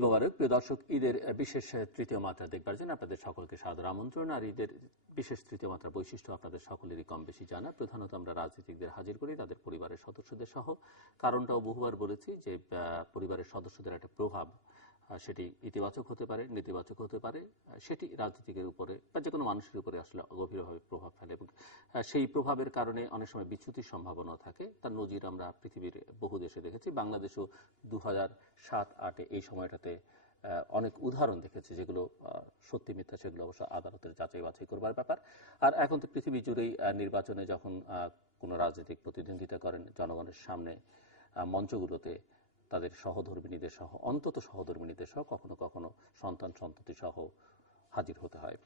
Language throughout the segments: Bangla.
ঈদ মোবারক। প্রিয় দর্শক, ঈদের বিশেষ তৃতীয় মাত্রা দেখবার জন্য আপনাদের সকলকে সাদর আমন্ত্রণ। আর ঈদের বিশেষ তৃতীয় মাত্রার বৈশিষ্ট্য আপনাদের সকলেরই কম বেশি জানা। প্রধানত আমরা রাজনীতিকদের হাজির করি তাদের পরিবারের সদস্যদের সহ। কারণটাও বহুবার বলেছি যে পরিবারের সদস্যদের একটা প্রভাব, সেটি ইতিবাচক হতে পারে, নেতিবাচক হতে পারে, সেটি রাজনীতিকের উপরে বা যে কোনো মানুষের উপরে আসলে গভীরভাবে প্রভাব ফেলে এবং সেই প্রভাবের কারণে অনেক সময় বিচ্যুতির সম্ভাবনা থাকে। তার নজির আমরা পৃথিবীর বহু দেশে দেখেছি। বাংলাদেশও 2007-08 এই সময়টাতে অনেক উদাহরণ দেখেছি, যেগুলো সত্যি মিথ্যা সেগুলো অবশ্য আদালতের যাচাই বাছাই করবার ব্যাপার। আর এখন তো পৃথিবী জুড়েই নির্বাচনে যখন কোনো রাজনৈতিক প্রতিদ্বন্দ্বিতা করেন জনগণের সামনে মঞ্চগুলোতে, তাদের সহধর্মিণীদের সহ, অন্তত সহধর্মিণীদের সহ, কখনো কখনো সন্তান সন্ততি সহ হাজির হতে হয়।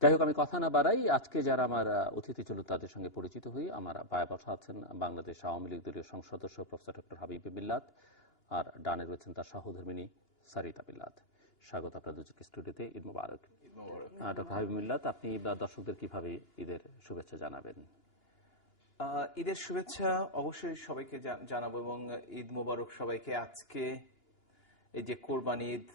যাই হোক, আমি কথা না বাড়াই, আজকে যারা আমার অতিথি ছিল তাদের সঙ্গে পরিচিত হই। আমার বায়ে বসা আছেন বাংলাদেশ আওয়ামী লীগ দলীয় সংসদ সদস্য প্রফেসর ডক্টর হাবিব মিল্লাত, আর ডানে রয়েছেন তার সহধর্মিণী সারিতা মিল্লাত। স্বাগত আপনার দুজনকে স্টুডিওতে। ঈদ মোবারক। ডক্টর হাবিব মিল্লাত, আপনি দর্শকদের কিভাবে ঈদের শুভেচ্ছা জানাবেন? ঈদের শুভেচ্ছা অবশ্যই সবাইকে জানাবো এবং ঈদ মোবারক সবাইকে। আজকে এই যে কোরবানি ঈদ,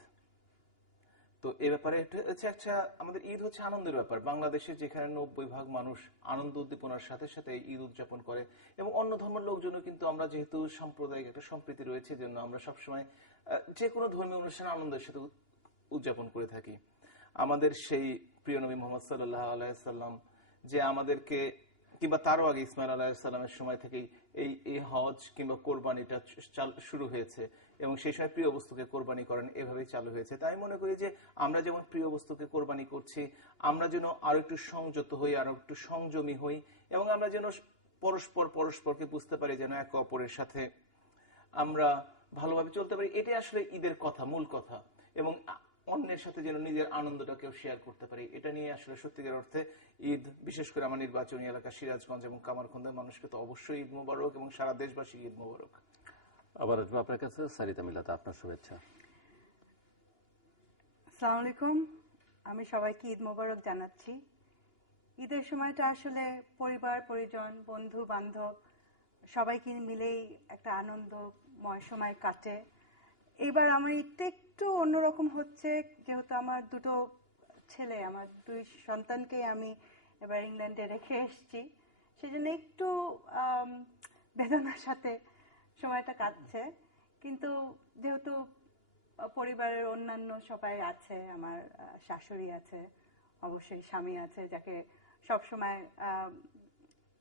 তো এ ব্যাপারে এটা হচ্ছে একটা আমাদের ঈদ হচ্ছে আনন্দের ব্যাপার। বাংলাদেশে যেখানে 90% মানুষ আনন্দ উদ্দীপনার সাথে সাথে ঈদ উদযাপন করে এবং অন্য ধর্মের লোকজনও, কিন্তু আমরা যেহেতু সাম্প্রদায়িক একটা সম্প্রীতি রয়েছে, জন্য আমরা সবসময় যে কোনো ধর্মীয় অনুষ্ঠান আনন্দের সাথে উদযাপন করে থাকি। আমাদের সেই প্রিয় নবী মোহাম্মদ সাল্লাল্লাহু আলাইহি সাল্লাম যে আমাদেরকে, কিংবা তারও আগে ইসমাইল আলাইহিসসালামের সময় থেকেই এই হজ কিংবা কোরবানিটা শুরু হয়েছে এবং সেই সময় প্রিয় বস্তুকে কোরবানি করেন, এভাবেই চালু হয়েছে। তাই মনে করি যে আমরা যেমন প্রিয় বস্তুকে কোরবানি করছি, আমরা যেন আরো একটু সংযত হই, আরো একটু সংযমী হই এবং আমরা যেন পরস্পরকে বুঝতে পারি, যেন একে অপরের সাথে আমরা ভালোভাবে চলতে পারি। এটাই আসলে ঈদের কথা, মূল কথা। এবং অন্যের সাথে যেন নিজের আনন্দটাকেও শেয়ার করতে পারি, এটা নিয়ে আসলে সত্যিকার অর্থে ঈদ, বিশেষ করে আমার নির্বাচনী এলাকা সিরাজগঞ্জ এবং কামারখন্দের মানুষকে তো অবশ্যই ঈদ মোবারক এবং সারা দেশবাসী ঈদ মোবারক। আবার আসবো আপনার কাছে। সারিতা মিল্লাত, আপনার শুভেচ্ছা। আসসালামু আলাইকুম। আমি সবাইকে ঈদ মোবারক জানাচ্ছি। ঈদের সময়টা আসলে পরিবার পরিজন, বন্ধু বান্ধব সবাইকে মিলেই একটা আনন্দময় সময় কাটে। এবার আমার ঈদটা একটু অন্যরকম হচ্ছে, যেহেতু আমার দুটো ছেলে, আমার দুই সন্তানকে আমি এবার ইংল্যান্ডে রেখে এসেছি, সেজন্য একটু বেদনার সাথে সময়টা কাটছে। কিন্তু যেহেতু পরিবারের অন্যান্য সবাই আছে, আমার শাশুড়ি আছে, অবশ্যই স্বামী আছে, যাকে সবসময়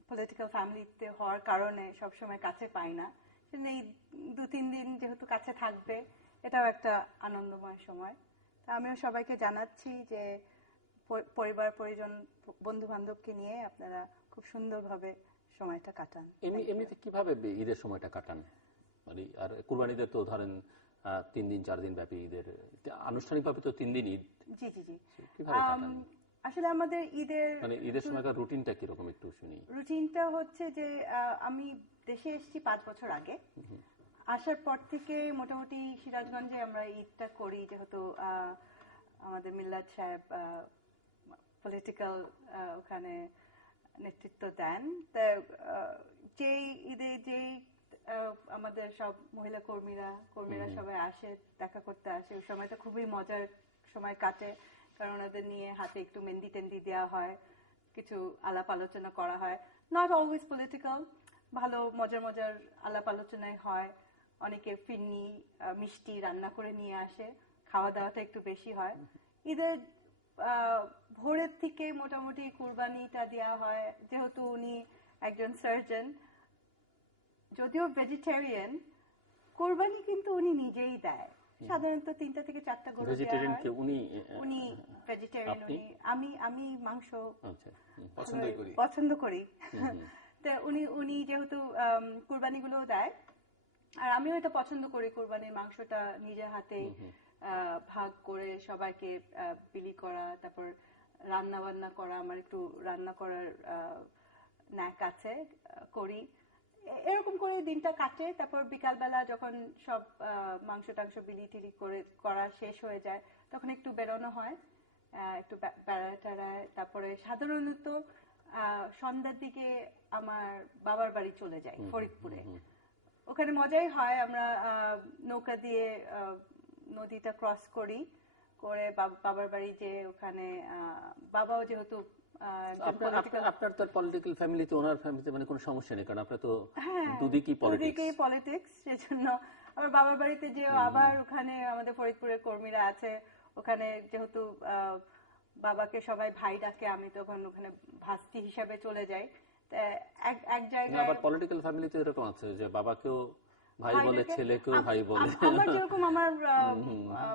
পলিটিক্যাল ফ্যামিলিতে হওয়ার কারণে সবসময় কাছে পাই না, এই 2-3 দিন যেহেতু কাছে থাকবে, এটাও একটা আনন্দময় সময়। আমিও সবাইকে জানাচ্ছি যে পরিবার পরিজন বন্ধু বান্ধবকে নিয়ে আপনারা খুব সুন্দরভাবে সময়টা কাটান। এমনিতে কিভাবে ঈদের সময়টা কাটান? মানে আর কুরবানিদের তো ধরেন 3 দিন 4 দিন ব্যাপী ঈদের, আনুষ্ঠানিকভাবে তো 3 দিন ঈদ। জি জি জি। কিভাবে কাটান? আসলে আমাদের ঈদের সময়কার রুটিনটা কিরকম একটু শুনি। রুটিনটা হচ্ছে যে আমি দেশে এসেছি 5 বছর আগে। আসার পর থেকে মোটামুটি সিরাজগঞ্জে আমরা ঈদটা করি, যেহেতু আমাদের মিল্লাত সাহেব পলিটিক্যাল ওখানে নেতৃত্ব দেন। যেই ঈদে যেই আমাদের সব মহিলা কর্মীরা সবাই আসে, দেখা করতে আসে, ওই সময়টা খুবই মজার সময় কাটে, কারণ ওদের নিয়ে হাতে একটু মেহেন্দি টেন্দি দেওয়া হয়, কিছু আলাপ আলোচনা করা হয়, নট অলওয়েজ পলিটিক্যাল, ভালো মজার আলাপ আলোচনায় হয়। অনেকে ফিরনি মিষ্টি রান্না করে নিয়ে আসে, খাওয়া দাওয়াটা একটু বেশি হয়। ঈদের ভোরের থেকে মোটামুটি কুরবানিটা দেওয়া হয়, যেহেতু উনি একজন সার্জন, যদিও ভেজিটেরিয়ান, কুরবানি কিন্তু উনি নিজেই দেয়। সাধারণত 3টা থেকে 4টা গরু দেওয়া হয়। উনি ভেজিটেরিয়ান, আমি মাংস পছন্দ করি। তো উনি যেহেতু কুরবানিগুলো দেয়, আর আমিও এটা পছন্দ করি, কুরবানির মাংসটা নিজের হাতে ভাগ করে সবাইকে বিলি করা, তারপর রান্না বান্না করা। আমার একটু রান্না করার ন্যাক আছে, করি। এরকম করে দিনটা কাটে। তারপর বিকালবেলা যখন সব মাংস টাংস বিলি টিলি করা শেষ হয়ে যায়, তখন একটু বেরোনো হয়, একটু বেড়ায়। তারপরে সাধারণত সন্ধ্যার দিকে আমার বাবার বাড়ি চলে যাই, ফরিদপুরে। ওখানে মজাই হয়, আমরা নৌকা দিয়ে নদীটা ক্রস করি, করে বাবার বাড়ি যে ওখানে বাবাও যেহেতু আপনার তো পলিটিক্যাল ফ্যামিলিতে, ওনার ফ্যামিলিতে মানে কোনো সমস্যা নেই, কারণ আপনার তো হ্যাঁ দুদিকেই পলিটিক্স, সেজন্য আমার বাবার বাড়িতে যে আবার ওখানে আমাদের ফরিদপুরের কর্মীরা আছে, ওখানে যেহেতু বাবাকে সবাই ভাই ডাকে, আমি তখন ওখানে ভাস্তি হিসাবে চলে যাই। এক জায়গায় আবার পলিটিক্যাল ফ্যামিলিতে এরকম আছে যে বাবাকেও ভাই বলে, ছেলেকেও ভাই বলে। আমার যেরকম আমার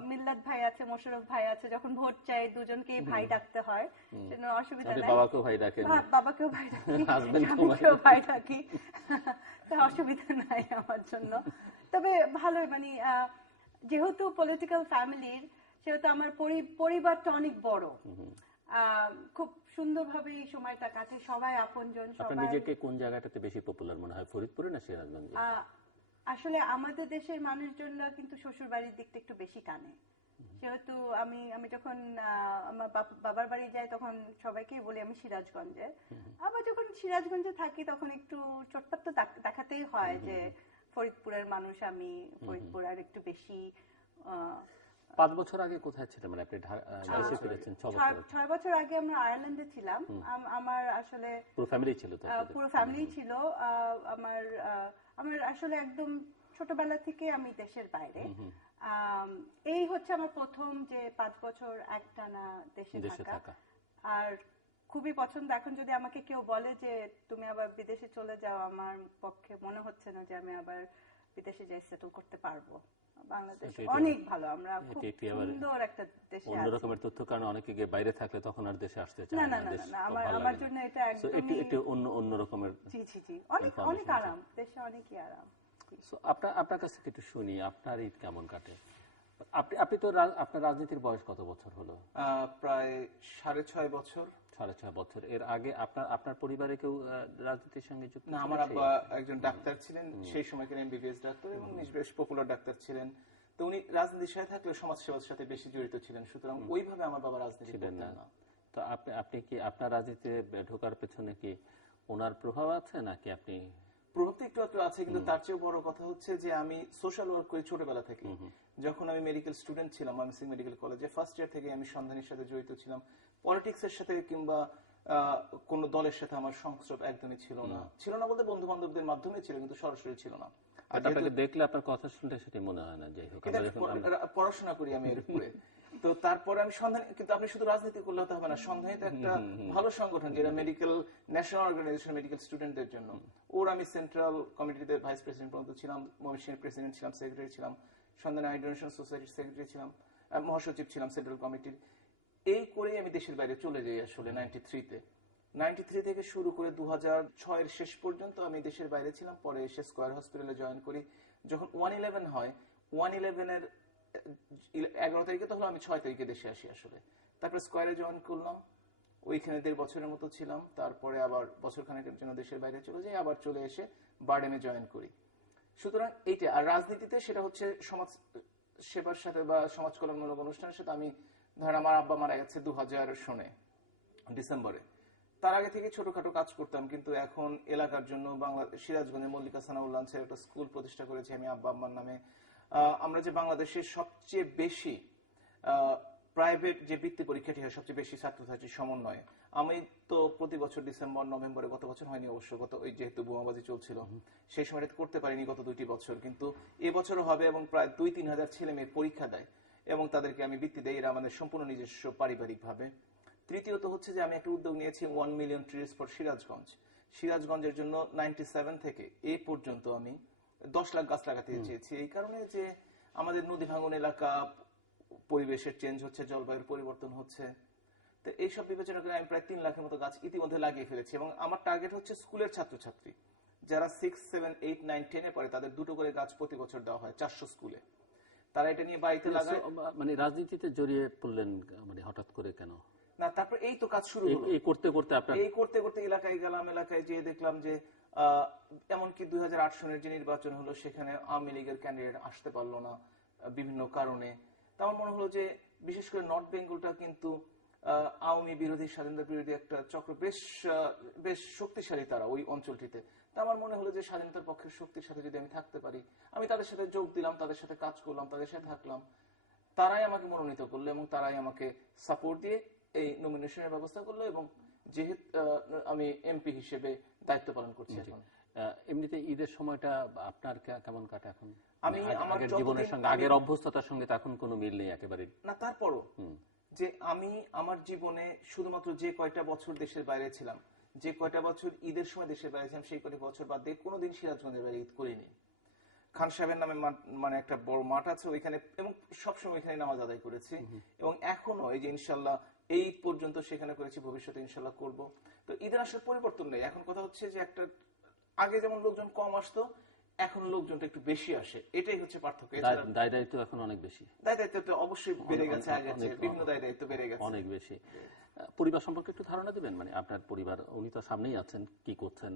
মিল্লাত ভাই আছে, মোশাররফ ভাই আছে, যখন ভোট চাই দুজনকেই ভাই ডাকতে হয়, সেজন্য অসুবিধা নাই। বাবাকেও ভাই ডাকেন? বাবাকেও ভাই ডাকি, স্বামীকেও ভাই ডাকি, অসুবিধা নাই আমার জন্য। তবে ভালোই, মানে যেহেতু পলিটিক্যাল ফ্যামিলির, সেহেতু আমার পরিবারটা অনেক বড়, খুব সুন্দরভাবে এই সময়টা কাটে, সবাই আপনজন। আপনার নিজেকে কোন জায়গাটাতে বেশি পপুলার মনে হয়, ফরিদপুরে না সিরাজগঞ্জে? আসলে আমাদের দেশের মানুষজনরা কিন্তু শ্বশুর বাড়ির দিকটা একটু বেশি টানে, সেহেতু আমি যখন আমার বাবার বাড়ি যাই তখন সবাইকেই বলি আমি সিরাজগঞ্জে। আবার যখন সিরাজগঞ্জে থাকি তখন একটু চটপট তো দেখাতেই হয় যে ফরিদপুরের মানুষ, আমি ফরিদপুর আর একটু বেশি। 5 বছর আগে কোথায় ছিলেন, মানে আপনি দেশে ফিরেছেন? 6 বছর আগে আমরা আয়ারল্যান্ডে ছিলাম। আমার আসলে পুরো ফ্যামিলি ছিল তো? পুরো ফ্যামিলি ছিল। আমার আসলে একদম ছোটবেলা থেকে আমি দেশের বাইরে। এই হচ্ছে আমার প্রথম যে 5 বছর একটানা দেশে থাকা। আর খুবই পছন্দ। এখন যদি আমাকে কেউ বলে যে তুমি আবার বিদেশে চলে যাও, আমার পক্ষে মনে হচ্ছে না যে আমি আবার বিদেশে যাই সেটেল করতে পারবো। বাংলাদেশ অনেক ভালো, আমরা খুব সুন্দর একটা দেশে আছি। অন্য রকমের তথ্য, কারণ অনেকে গিয়ে বাইরে থাকলে তখন আর দেশে আসতে চায় না। না, আমার জন্য এটা একদমই একটু অন্য রকমের। জি, অনেক আরাম, দেশে অনেকই আরাম। আপনার কাছ থেকে একটু শুনি, আপনার ঈদ কেমন কাটে? আপনি তো, আপনার রাজনীতির বয়স কত বছর হলো? প্রায় 6.5 বছর। 6.5 বছর। এর আগে আপনার পরিবারে কেউ রাজনীতির সঙ্গে যুক্ত? না, আমার আব্বা একজন ডাক্তার ছিলেন, সেই সময়কার এমবিবিএস ডাক্তার, এবং বেশ পপুলার ডাক্তার ছিলেন। তো উনি রাজনীতির সাথে থাকলেও সমাজ সেবার সাথে বেশি জড়িত ছিলেন, সুতরাং ওইভাবে আমার বাবা রাজনীতি করতেন না। তো আপনি কি আপনার রাজনীতিতে ঢোকার পেছনে কি ওনার প্রভাব আছে, নাকি আপনি? প্রভাব তো একটু আছে, কিন্তু তার চেয়ে বড় কথা হচ্ছে যে আমি সোশ্যাল ওয়ার্ক করি ছোটবেলা থেকে। যখন আমি মেডিকেল স্টুডেন্ট ছিলাম ময়মনসিংহ মেডিকেল কলেজে, ফার্স্ট ইয়ার থেকে আমি সন্ধানের সাথে জড়িত ছিলাম। পলিটিক্স এর সাথে কিংবা কোন দলের সাথে আমার সংস্রব একদমই ছিল না বলতে বন্ধু বান্ধবদের মাধ্যমে ছিল, কিন্তু সরাসরি ছিল না। আপনাকে দেখলে, আপনার কথা শুনলে সেটা মনে হয় না। যাই হোক, পড়াশোনা করি আমি এর উপরে। তো তারপরে আমি সন্ধান, কিন্তু আপনি শুধু রাজনীতি করলে হতে হবে না, সন্ধানী তো একটা ভালো সংগঠন, যেটা মেডিকেল ন্যাশনাল অর্গানাইজেশন মেডিকেল স্টুডেন্টদের জন্য। ওর আমি সেন্ট্রাল কমিটিতে ভাইস প্রেসিডেন্ট পর্যন্ত ছিলাম, ময়মনসিংহের প্রেসিডেন্ট ছিলাম, সেক্রেটারি ছিলাম, সন্ধানী আই ডোনেশন সোসাইটির সেক্রেটারি ছিলাম, মহাসচিব ছিলাম সেন্ট্রাল কমিটির। এই করেই আমি দেশের বাইরে চলে যাই আসলে 93 থেকে শুরু করে 2006 এর শেষ পর্যন্ত আমি দেশের বাইরে ছিলাম। পরে এসে স্কয়ার হসপিটালে জয়েন করি। যখন 111 হয়, 111 এর 11 তারিখে তো হলো, আমি 6 তারিখে দেশে আসি আসলে। তারপরে স্কয়ারে জয়েন করলাম, ওইখানে 1.5 বছরের মতো ছিলাম। তারপরে আবার বছর খানেকের জন্য দেশের বাইরে চলে যাই, আবার চলে এসে বারডেমে জয়েন করি। সুতরাং এইটা, আর রাজনীতিতে সেটা হচ্ছে সমাজ সেবার সাথে বা সমাজ কল্যাণমূলক অনুষ্ঠানের সাথে। আমি ধরেন আমার আব্বা মারা গেছে 2000 সনে ডিসেম্বরে, তার আগে থেকে ছোটখাটো কাজ করতাম, কিন্তু এখন এলাকার জন্য সিরাজগঞ্জে মল্লিকা সানাউল্লাহ একটা স্কুল প্রতিষ্ঠা করেছি আমি আব্বা আম্মার নামে। আমরা যে বাংলাদেশের সবচেয়ে বেশি প্রাইভেট যে বৃত্তি পরীক্ষাটি হয়, সবচেয়ে বেশি ছাত্রছাত্রীর সমন্বয়ে, আমি তো প্রতি বছর ডিসেম্বর নভেম্বরে, গত বছর হয়নি অবশ্য, ওই যেহেতু বোমাবাজি চলছিল সেই সময়টা করতে পারিনি গত 2টি বছর, কিন্তু এবছরও হবে, এবং প্রায় 2-3 হাজার ছেলে মেয়ে পরীক্ষা দেয় এবং তাদেরকে আমি বৃত্তি দেই। এরা আমাদের সম্পূর্ণ নিজস্ব পারিবারিক ভাবে। তৃতীয়ত হচ্ছে যে আমি একটা উদ্যোগ নিয়েছি 1 মিলিয়ন ট্রিজ ফর সিরাজগঞ্জ। সিরাজগঞ্জের জন্য 97 থেকে এ পর্যন্ত আমি 10 লাখ গাছ লাগাতে চেয়েছি। এই কারণে যে আমাদের নদী ভাঙন এলাকা, পরিবেশের চেঞ্জ হচ্ছে, জলবায়ুর পরিবর্তন হচ্ছে, তো এইসব বিবেচনা করে আমি প্রায় 3 লাখের মতো গাছ ইতিমধ্যে লাগিয়ে ফেলেছি। এবং আমার টার্গেট হচ্ছে স্কুলের ছাত্রছাত্রী যারা 6, 7, 8, 9, 10 এ পড়ে, তাদের 2টো করে গাছ প্রতি বছর দেওয়া হয় 400 স্কুলে। তারা এটা নিয়ে বাড়িতে লাগায়। মানে রাজনীতিতে জড়িয়ে পড়লেন মানে হঠাৎ করে কেন? না, তারপর এই তো কাজ শুরু হলো। এই করতে করতে এলাকায় গেলাম, এলাকায় যেয়ে দেখলাম যে এমনকি 2008 সনের যে নির্বাচন হলো, সেখানে আওয়ামী লীগের ক্যান্ডিডেট আসতে পারলো না বিভিন্ন কারণে। তো আমার মনে হলো যে বিশেষ করে নর্থ বেঙ্গলটা কিন্তু আওয়ামী বিরোধী, স্বাধীনতা বিরোধী একটা চক্র, বেশ শক্তিশালী তারা ওই অঞ্চলটিতে। তা আমার মনে হলো যে স্বাধীনতার পক্ষের শক্তির সাথে যদি আমি থাকতে পারি, আমি তাদের সাথে যোগ দিলাম, তাদের সাথে কাজ করলাম, তাদের সাথে থাকলাম। তারাই আমাকে মনোনীত করলো এবং তারাই আমাকে সাপোর্ট দিয়ে এই নমিনেশনের ব্যবস্থা করলো এবং যেহেতু আমি এমপি হিসেবে দায়িত্ব পালন করছি এখন। এমনিতে ঈদের সময়টা আপনার কেমন কাটে এখন? আমি আমার আগের জীবনের সঙ্গে, আগের অভ্যস্ততার সঙ্গে তো এখন কোনো মিল নেই একেবারে না। তারপরও যে আমি আমার জীবনে শুধুমাত্র যে কয়টা বছর দেশের বাইরে ছিলাম, যে কয়টা বছর ঈদের সময় দেশের বাইরে ছিলাম, সেই কয়টা বছর বাদ দিয়ে কোনোদিন সিরাজগঞ্জের বাইরে ঈদ করিনি। খান সাহেবের নামে মানে একটা বড় মাঠ আছে ওইখানে, এবং সবসময় ওইখানে নামাজ আদায় করেছি এবং এখনো এই যে ইনশাল্লাহ এই ঈদ পর্যন্ত সেখানে করেছি, ভবিষ্যতে ইনশাল্লাহ করব। তো ঈদের আসলে পরিবর্তন নেই। এখন কথা হচ্ছে যে একটা আগে যেমন লোকজন কম আসতো, এখন লোকজনটা একটু বেশি আসে, এটাই হচ্ছে পার্থক্য। দায় দায়িত্ব এখন অনেক বেশি, দায় দায়িত্ব তো অবশ্যই বেড়ে গেছে, আগে বিভিন্ন দায় দায়িত্ব বেড়ে গেছে অনেক বেশি। পরিবার সম্পর্কে একটু ধারণা দিবেন, মানে আপনার পরিবার, উনি তো সামনেই আছেন, কি করছেন?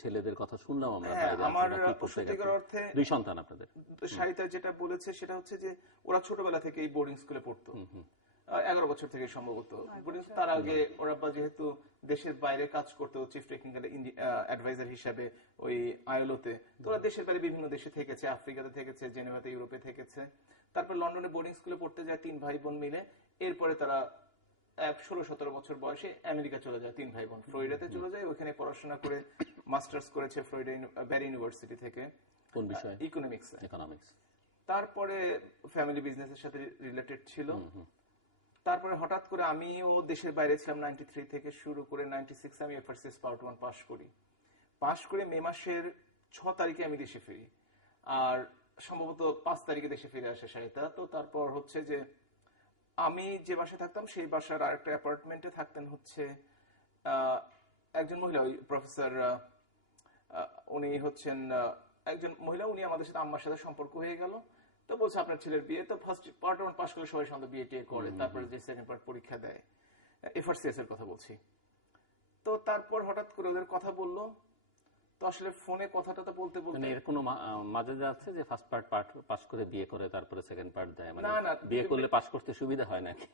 ছেলেদের কথা শুনলাম আমরা, আমার সত্যিকার অর্থে 2 সন্তান আপনাদের। সারিতা যেটা বলেছে সেটা হচ্ছে যে ওরা ছোটবেলা থেকে এই বোর্ডিং স্কুলে পড়তো, 11 বছর থেকে সম্ভবত বোর্ডিং। তার আগে ওর আব্বা যেহেতু দেশের বাইরে কাজ করতো চিফ টেকনিক্যাল অ্যাডভাইজার হিসাবে ওই আইএলওতে, তো ওরা দেশের বাইরে বিভিন্ন দেশে থেকেছে, আফ্রিকাতে থেকেছে, জেনেভাতে, ইউরোপে থেকেছে। তারপর লন্ডনে বোর্ডিং স্কুলে পড়তে যায় 3 ভাই বোন মিলে। এরপরে তারা 16-17 বছর বয়সে আমেরিকা চলে যায়, 3 ভাই বোন ফ্লোরিডাতে চলে যায়, ওখানে পড়াশোনা করে মাস্টার্স করেছে ফ্লোরিডা ব্যারি ইউনিভার্সিটি থেকে। কোন বিষয়ে? ইকোনমিক্স। তারপরে ফ্যামিলি বিজনেসের সাথে রিলেটেড ছিল। তারপরে হঠাৎ করে আমিও দেশের বাইরে ছিলাম 93 থেকে শুরু করে 96 আমি এফআরসিএস পার্ট 1 পাস করি। পাস করে মে মাসের 6 তারিখে আমি দেশে ফিরি, আর সম্ভবত 5 তারিখে দেশে ফিরে আসে সারিতা। তো তারপর হচ্ছে যে আমি যে বাসায় থাকতাম সেই বাসার আরেকটা অ্যাপার্টমেন্টে থাকতেন হচ্ছে একজন মহিলা, ওই প্রফেসর, উনি হচ্ছেন একজন মহিলা। উনি আমাদের সাথে, আম্মার সাথে সম্পর্ক হয়ে গেল। তো বলছে আপনার ছেলের বিয়ে। তো ফার্স্ট পার্ট 1 পাস করলে সবাই সাধারণত বিয়ে টিয়ে করে, তারপরে যে সেকেন্ড পার্ট পরীক্ষা দেয়, এফআরসিএস এর কথা বলছি। তো তারপর হঠাৎ করে ওদের কথা বললো। তো আসলে ফোনে কথাটা তো বলতে বলতে এর কোনো মাঝে যাচ্ছে যে ফার্স্ট পার্ট পাস করে বিয়ে করে তারপরে সেকেন্ড পার্ট দেয়, মানে না বিয়ে করলে পাস করতে সুবিধা হয় নাকি?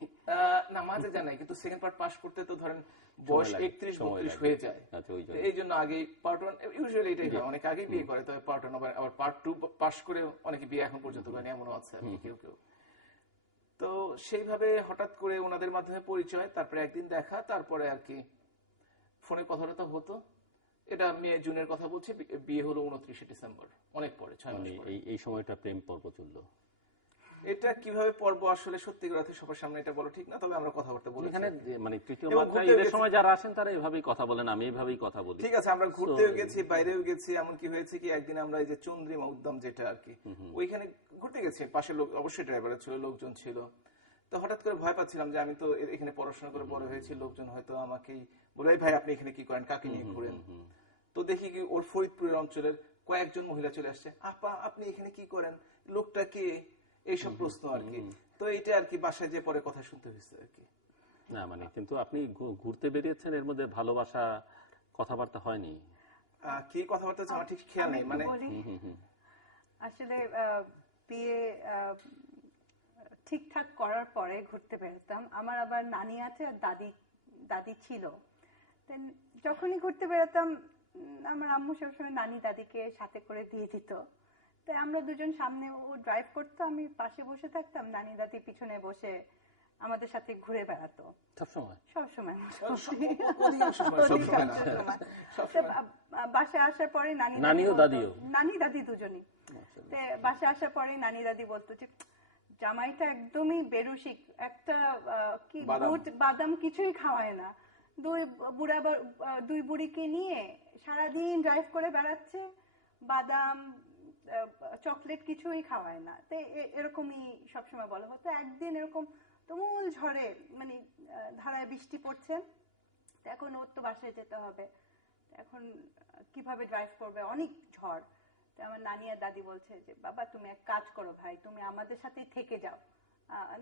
না, মাঝে যায় না, কিন্তু সেকেন্ড পার্ট পাস করতে তো ধরেন বয়স 31-32 হয়ে যায়। এই জন্য আগে পার্ট 1 ইউজুয়ালি এটাই হয়, অনেক আগে বিয়ে করে। তবে পার্ট 1 আবার পার্ট 2 পাস করে অনেকে বিয়ে এখন পর্যন্ত করেনি, এমনও আছে কেউ কেউ। তো সেইভাবে হঠাৎ করে ওনাদের মাধ্যমে পরিচয়, তারপরে একদিন দেখা, তারপরে আর কি ফোনে কথাটা হতো। এটা মে জুনের কথা বলছি, বিয়ে হলো 29 ডিসেম্বর, অনেক পরে, 6 মাস পরে। এই সময়টা প্রেম পর্ব চললো। এটা কিভাবে পর্ব আসলে সত্যি কথা সবার সামনে এটা বলো ঠিক না, তবে আমরা কথাবার্তা বলি এখানে, মানে তৃতীয় মাত্রায় ঈদের সময় যারা আসেন তারা এভাবেই কথা বলেন, আমি এইভাবেই কথা বলি। ঠিক আছে, আমরা ঘুরতেও গেছি, বাইরেও গেছি। এমন কি হয়েছে কি একদিন আমরা এই যে চন্দ্রিমা উদ্যম যেটা আর কি, ওইখানে ঘুরতে গেছি। পাশে লোক, অবশ্যই ড্রাইভার ছিল, লোকজন ছিল। তো হঠাৎ করে ভয় পাচ্ছিলাম যে আমি তো এখানে পড়াশোনা করে বড় হয়েছি, লোকজন হয়তো আমাকেই বলে ভাই আপনি এখানে কি করেন, কাকে নিয়ে ঘুরেন। তো দেখি কি ওর ফরিদপুরের অঞ্চলের কয়েকজন মহিলা চলে আসছে, আপা আপনি এখানে কি করেন, লোকটা কে, এইসব প্রশ্ন আর কি। তো এটা আর কি বাসায় যে পরে কথা শুনতে হয়েছে আর কি। না মানে, কিন্তু আপনি ঘুরতে বেরিয়েছেন, এর মধ্যে ভালোবাসা কথাবার্তা হয়নি? কি কথাবার্তা আমার ঠিক খেয়াল নেই। মানে আসলে বিয়ে ঠিকঠাক করার পরে ঘুরতে বেরোতাম। আমার আবার নানি আছে আর দাদি ছিল। যখনই ঘুরতে বেরোতাম আমার আম্মু সবসময় নানি দাদিকে সাথে করে দিয়ে দিত। তাই আমরা দুজন সামনে, ও ড্রাইভ করতো, আমি পাশে বসে থাকতাম, নানি দাদি পিছনে বসে আমাদের সাথে ঘুরে বেড়াতো সবসময়। বাসায় আসার পরে নানি দাদি দুজনই, বাসায় আসার পরে নানি দাদি বলতো যে জামাইটা একদমই বেরুসিক, একটা কি বাদাম কিছুই খাওয়ায় না, দুই বুড়িকে নিয়ে সারাদিন ড্রাইভ করে বেড়াচ্ছে, বাদাম চকলেট কিছুই খাওয়ায় না। তো এরকমই সবসময় বলা হতো। একদিন এরকম তুমুল ঝড়ে, মানে ধারায় বৃষ্টি পড়ছে, এখন ওর তো বাসায় যেতে হবে, এখন কিভাবে ড্রাইভ করবে, অনেক ঝড়। আমার নানি আর দাদি বলছে যে বাবা তুমি এক কাজ করো ভাই, তুমি আমাদের সাথেই থেকে যাও।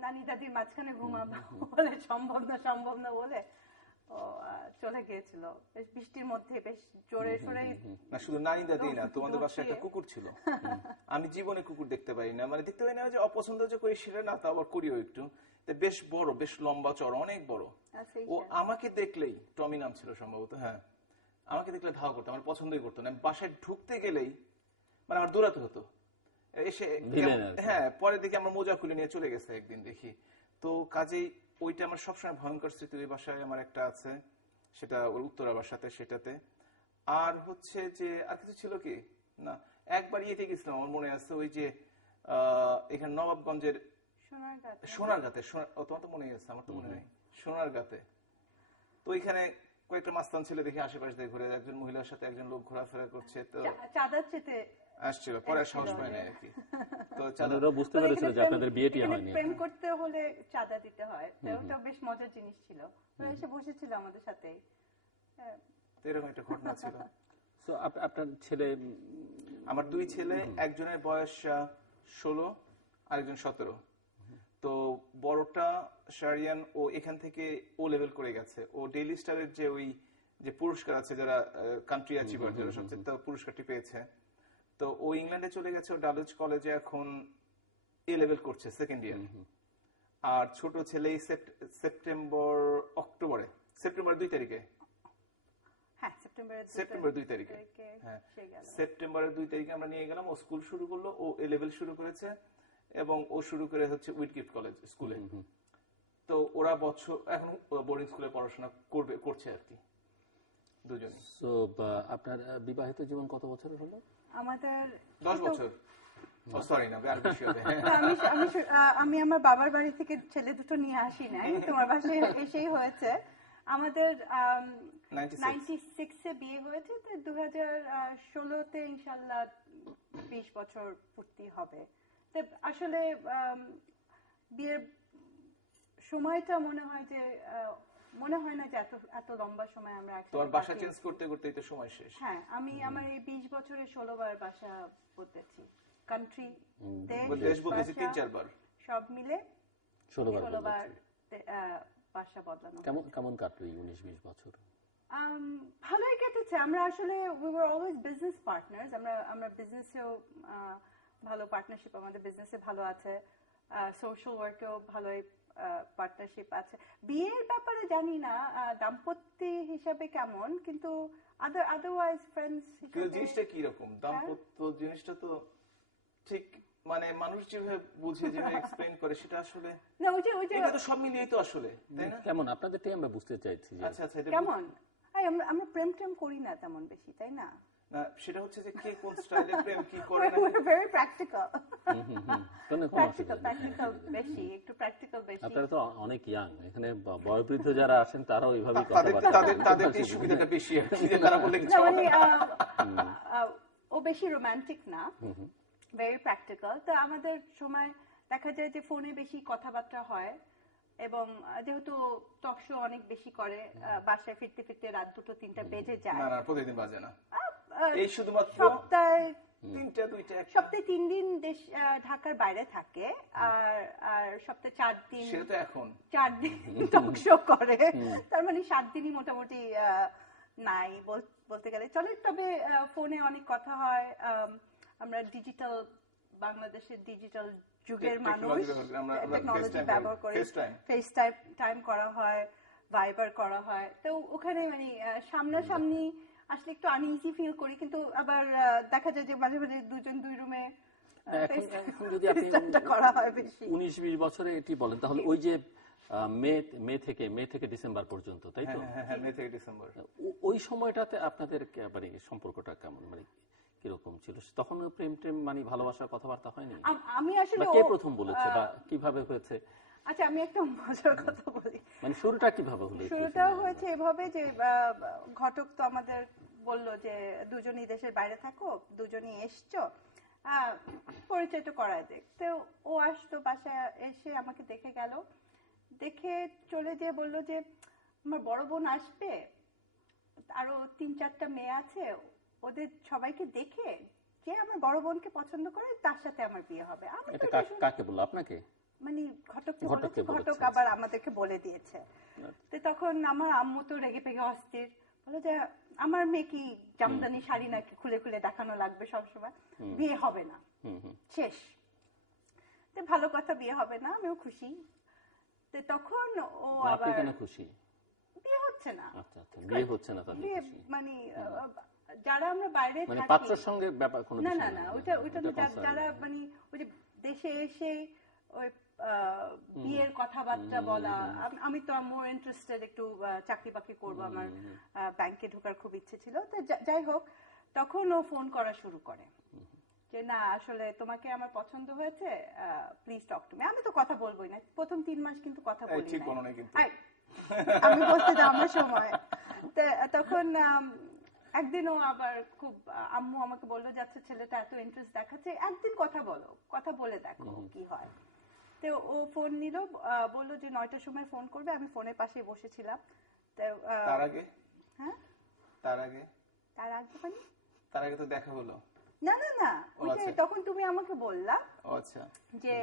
নানি দাদির মাঝখানে ঘুমাবো বলে সম্ভব না বলে ও চলে গিয়েছিল বেশ বৃষ্টির মধ্যে, বেশ জোরে সোরে। না শুধু নানি দাদি না, তোমাদের বাসায় একটা কুকুর ছিল। আমি জীবনে কুকুর দেখতে পারি না, মানে দেখতে পাই না যে অপছন্দ যে করি সেটা না, তা আবার করিও একটু। বেশ বড়, বেশ লম্বা চড়, অনেক বড়। ও আমাকে দেখলেই, টমি নাম ছিল সম্ভবত, হ্যাঁ, আমাকে দেখলে ধাওয়া করতো, আমার পছন্দই করতো না। বাসায় ঢুকতে গেলেই মানে আমার দৌড়াতে হতো, এসে দিলেন আর কি। হ্যাঁ পরে দেখি আমার মোজা খুলে নিয়ে চলে গেছে একদিন দেখি। তো কাজেই ওইটা আমার সবসময় ভয়ঙ্কর স্মৃতি। ওই বাসায় আমার একটা আছে, সেটা ওর উত্তরা বাসাতে, সেটাতে। আর হচ্ছে যে আর কিছু ছিল কি না, একবার ইয়েতে গেছিলাম, আমার মনে আছে ওই যে এখানে নবাবগঞ্জের সোনারগাঁতে, তোমার তো মনে আছে, আমার তো মনে নেই, সোনারগাঁতে। তো ওইখানে কয়েকটা মাস্তান ছেলে দেখি আশেপাশে দিয়ে ঘুরে, একজন মহিলার সাথে একজন লোক ঘোরাফেরা করছে, তো চাঁদার চেতে আসছিল, পরে আর সাহস পায় না আর কি। তো মানে ওরা বুঝতে পেরেছিল যে আপনাদের বিয়েটি হয়নি। প্রেম করতে হলে চাঁদা দিতে হয়, তো ওটা বেশ মজার জিনিস ছিল। ওরা এসে বসেছিল আমাদের সাথে, তো এরকম একটা ঘটনা ছিল। তো আপনার ছেলে? আমার দুই ছেলে, একজনের বয়স 16, আরেকজন 17। তো বড়টা শারিয়ান, ও এখান থেকে ও লেভেল করে গেছে। ও ডেইলি স্টারের যে ওই যে পুরস্কার আছে, যারা কান্ট্রি অ্যাচিভার, যারা সবচেয়ে পুরস্কারটি পেয়েছে, তো ও ইংল্যান্ডে চলে গেছে। ও ডাবলস কলেজে এখন এ লেভেল করছে, সেকেন্ড ইয়ার। আর ছোট ছেলে সেপ্টেম্বর 2 তারিখে, হ্যাঁ সেপ্টেম্বর 2 তারিখে, হ্যাঁ সেপ্টেম্বরের 2 তারিখে আমরা নিয়ে গেলাম। ও স্কুল শুরু করলো, ও এ লেভেল শুরু করেছে, এবং ও শুরু করে হচ্ছে উইটগিফট কলেজ স্কুলে। তো ওরা বছর এখন বোর্ডিং স্কুলে পড়াশোনা করছে আর কি, দুজনে। তো আপনার বিবাহিত জীবন কত বছরের হলো? আমাদের 10 বছর। সরি না, আর বেশি হবে। আমি আমার বাবার বাড়ি থেকে ছেলে দুটো নিয়ে আসি নাই, তোমার বাসায় এসেই হয়েছে। আমাদের 96-এ বিয়ে হয়েছে, তো 2016-তে ইনশাল্লাহ 20 বছর পূর্তি হবে। তো আসলে বিয়ের সময়টা মনে হয় যে মনে হয় না যে এত লম্বা সময় আমরা একসাথে। তোমার বাসা চেঞ্জ করতে করতেই তো সময় শেষ। হ্যাঁ, আমার এই 20 বছরে 16 বার বাসা বদলেছি, কান্ট্রি, দেশ বদলেছি 3-4 বার, সব মিলে 16 বার বাসা বদলানো। কেমন কাটলো এই 19-20 বছর? ভালোই কেটেছে। আমরা আসলে we were always business partners. আমরা বিজনেসেও ভালো পার্টনারশিপ, আমাদের বিজনেসে ভালো আছে, সোশ্যাল ওয়ার্কেও ভালোই পার্টনারশিপ আছে। বিয়ের ব্যাপারে জানি না দাম্পত্য হিসাবে কেমন, কিন্তু আদারওয়াইজ ফ্রেন্ডস হিসেবে জিনিসটা কি রকম দাম্পত্য জিনিসটা তো ঠিক, মানে মানুষ যেভাবে বুঝে, যেভাবে এক্সপ্লেইন করে, সেটা আসলে না, ওই যে এটা তো সব মিলিয়েই তো আসলে, তাই না? কেমন আপনাদেরটাই আমরা বুঝতে চাইছি যে আচ্ছা এটা কেমন। আমরা প্রেম করি না তেমন বেশি, তাই না? না, সেটা হচ্ছে যে কে কোন স্টাইলে প্রেম কি করে না। We're very practical. কোনো প্র্যাকটিক্যাল বেশি, একটু প্র্যাকটিক্যাল বেশি। আপনারা তো অনেক ইয়াং, এখানে বয়োবৃদ্ধ যারা আসেন তারাও এইভাবেই কথাবার্তা, তাদের এই সুবিধাটা বেশি আর কি, যে তারা বলে কিছু মানে ও বেশি রোমান্টিক না, ভেরি প্র্যাকটিক্যাল। তো আমাদের সময় দেখা যায় যে ফোনে বেশি কথাবার্তা হয়, এবং যেহেতু টক শো অনেক বেশি করে, বাসায় ফিরতে ফিরতে রাত 2-3টা বেজে যায়। না প্রতিদিন বাজে না, এই শুধুমাত্র সপ্তাহে 3-2 3 দিন ঢাকার বাইরে থাকে, আর সপ্তাহে 4 দিন, সেটা তো এখন 4 দিন টক শো করে। তার মানে 7 দিনই মোটামুটি নাই বলতে গেলে চলে। তবে ফোনে অনেক কথা হয়। আমরা ডিজিটাল, বাংলাদেশের ডিজিটাল যুগের মানুষ, টেকনোলজি ব্যবহার করে ফেস টাইম করা হয়, ভাইবার করা হয়। তো ওখানে মানে সামনাসামনি আসলে একটু আনইজি ফিল করি, কিন্তু আবার দেখা যায় যে মাঝে মাঝে দুজন দুই রুমে এখন যদি আপনি করা হয় বেশি। 19-20 বছরে এটি বলেন, তাহলে ওই যে মে থেকে ডিসেম্বর পর্যন্ত, তাই তো? হ্যাঁ, মে থেকে ডিসেম্বর। ওই সময়টাতে আপনাদের মানে সম্পর্কটা কেমন, মানে কিরকম ছিল? তখন প্রেম মানে ভালোবাসার কথাবার্তা হয়নি? আমি আসলে কে প্রথম বলেছে বা কিভাবে হয়েছে? আচ্ছা, আমি একটা মজার কথা বলি। মানে শুরুটা কিভাবে হলো? শুরুটা হয়েছে এভাবে যে ঘটক তো আমাদের বলল যে দুজনই দেশের বাইরে থাকো, দুজনই এসছো, পরিচয়টা করায় দেখ। তো ও আসতো, বাসায় এসে আমাকে দেখে গেল, দেখে চলে যেয়ে বলল যে আমার বড় বোন আসবে, আরো 3-4টা মেয়ে আছে, ওদের সবাইকে দেখে যে আমার বড় বোনকে পছন্দ করে তার সাথে আমার বিয়ে হবে। এটা কাকে বললো? আপনাকে? মানে ঘটক আবার আমাদেরকে বলে দিয়েছে। তো তখন আমার আম্মু তো রেগে পেগে অস্থির, বলে যে আমার মেয়ে কি জামদানি শাড়ি নাকি খুলে খুলে দেখানো লাগবে সবসময়, বিয়ে হবে না, শেষ। তো ভালো কথা, বিয়ে হবে না, আমিও খুশি। তো তখন ও আবার কেন খুশি? বিয়ে হচ্ছে না। আচ্ছা, বিয়ে হচ্ছে না, তাহলে মানে যারা আমরা বাইরে মানে থাকি, পাত্রের সঙ্গে ব্যাপার কোনো না বিষয় না না। না, ওইটা ওইটা না, এটা concern। যারা মানে ওই যে দেশে এসে ওই বিয়ের কথাবার্তা বলা, আমি তো মোর ইন্টারেস্টেড একটু চাকরি বাকরি করবো, আমার ব্যাংকে ঢোকার খুব ইচ্ছে ছিল। তো যাই হোক, তখন ও ফোন করা শুরু করে যে না আসলে তোমাকে আমার পছন্দ হয়েছে, প্লিজ টক টু মি। আমি তো কথা বলবোই না, প্রথম 3 মাস কিন্তু কথা বলি ঠিক না। বলো না কিন্তু। আমি বলতে দাও আমার সময়। তখন একদিন ও আবার খুব আম্মু আমাকে বললো যে আচ্ছা ছেলেটা এত ইন্টারেস্ট দেখাচ্ছে, একদিন কথা বলো, কথা বলে দেখো কি হয়। তো ও ফোন নিল, বললো যে 9টার সময় ফোন করবে। আমি ফোনের পাশে বসেছিলাম। তো তার আগে হ্যাঁ, তার আগে তার আগে মানে তার আগে তো দেখা হলো। না না না, ওই যে তখন তুমি আমাকে বললা ও আচ্ছা, যে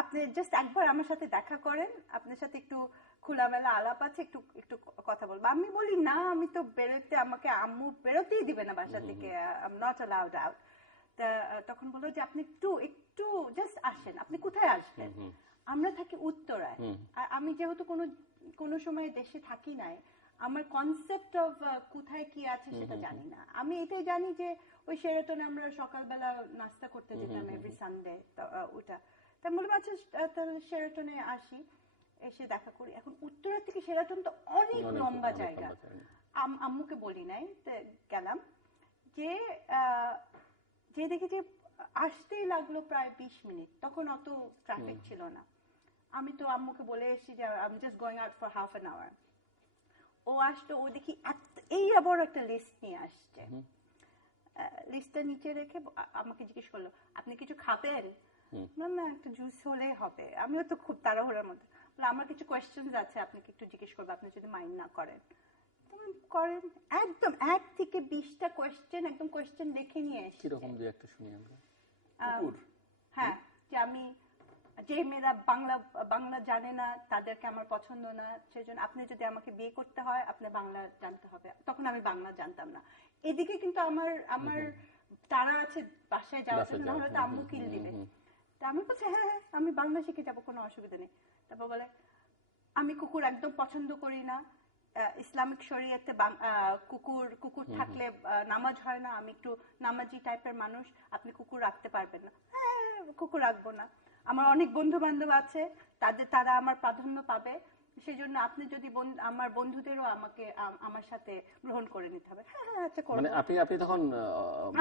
আপনি জাস্ট একবার আমার সাথে দেখা করেন, আপনার সাথে একটু খোলামেলা আলাপ আছে, একটু একটু কথা বলবো। আমি বলি না, আমি তো বেরোতে, আমাকে আম্মু বেরোতেই দিবে না বাসা থেকে, I am not allowed out. তখন বললো যে আপনি একটু একটু জাস্ট আসেন। আপনি কোথায় আসবেন? আমরা থাকি উত্তরায়, আর আমি যেহেতু কোনো সময় দেশে থাকি নাই, আমার কনসেপ্ট অফ কোথায় কি আছে সেটা জানি না। আমি এটাই জানি যে ওই শেরাটনে আমরা সকালবেলা নাস্তা করতে যেতাম এভরি সানডে, ওটা। তা বললাম আচ্ছা তাহলে শেরাটনে আসি, এসে দেখা করি। এখন উত্তরা থেকে শেরাটন তো অনেক লম্বা জায়গা। আম্মুকে বলি নাই, গেলাম। যে দেখি যে আসতেই লাগলো প্রায় 20 মিনিট, তখন অত ট্রাফিক ছিল না। আমি তো আম্মুকে বলে এসেছি যে I am just going out for half an hour. ও আসতো, ও দেখি এই আবার একটা লিস্ট নিয়ে আসছে। লিস্টটা নিচে রেখে আমাকে জিজ্ঞেস করলো আপনি কিছু খাবেন? না একটা জুস হলেই হবে। আমিও তো খুব তাড়াহুড়োর মধ্যে আমার কিছু কোয়েশ্চেন্স আছে, আপনাকে একটু জিজ্ঞেস করবো, আপনি যদি মাইন্ড না করেন। করেন, একদম 1 থেকে 20টা কোয়েশ্চেন, একদম কোয়েশ্চেন লিখে নিয়ে এসেছে। কিরকম দুই একটা শুনি আমরা। হ্যাঁ, যে আমি যে মেয়েরা বাংলা জানে না তাদেরকে আমার পছন্দ না, সেজন্য আপনি যদি আমাকে বিয়ে করতে হয় আপনার বাংলা জানতে হবে। তখন আমি বাংলা জানতাম না। এদিকে কিন্তু আমার তারা আছে বাসায় যাওয়ার জন্য, নাহলে তো আম্মু কিল দিবে। তা আমি বলছি হ্যাঁ আমি বাংলা শিখে যাবো, কোনো অসুবিধা নেই। তারপর বলে আমি কুকুর একদম পছন্দ করি না, ইসলামিক শরিয়াতে কুকুর থাকলে নামাজ হয় না, আমি একটু নামাজি টাইপের মানুষ, আপনি কুকুর রাখতে পারবেন না। হ্যাঁ কুকুর রাখবো না, আমার অনেক বন্ধু বান্ধব আছে, তারা আমার প্রাধান্য পাবে, সেই জন্য আপনি যদি আমার বন্ধুদেরও আমার সাথে গ্রহণ করে নিতে হবে। হ্যাঁ আচ্ছা করব। মানে আপনি তখন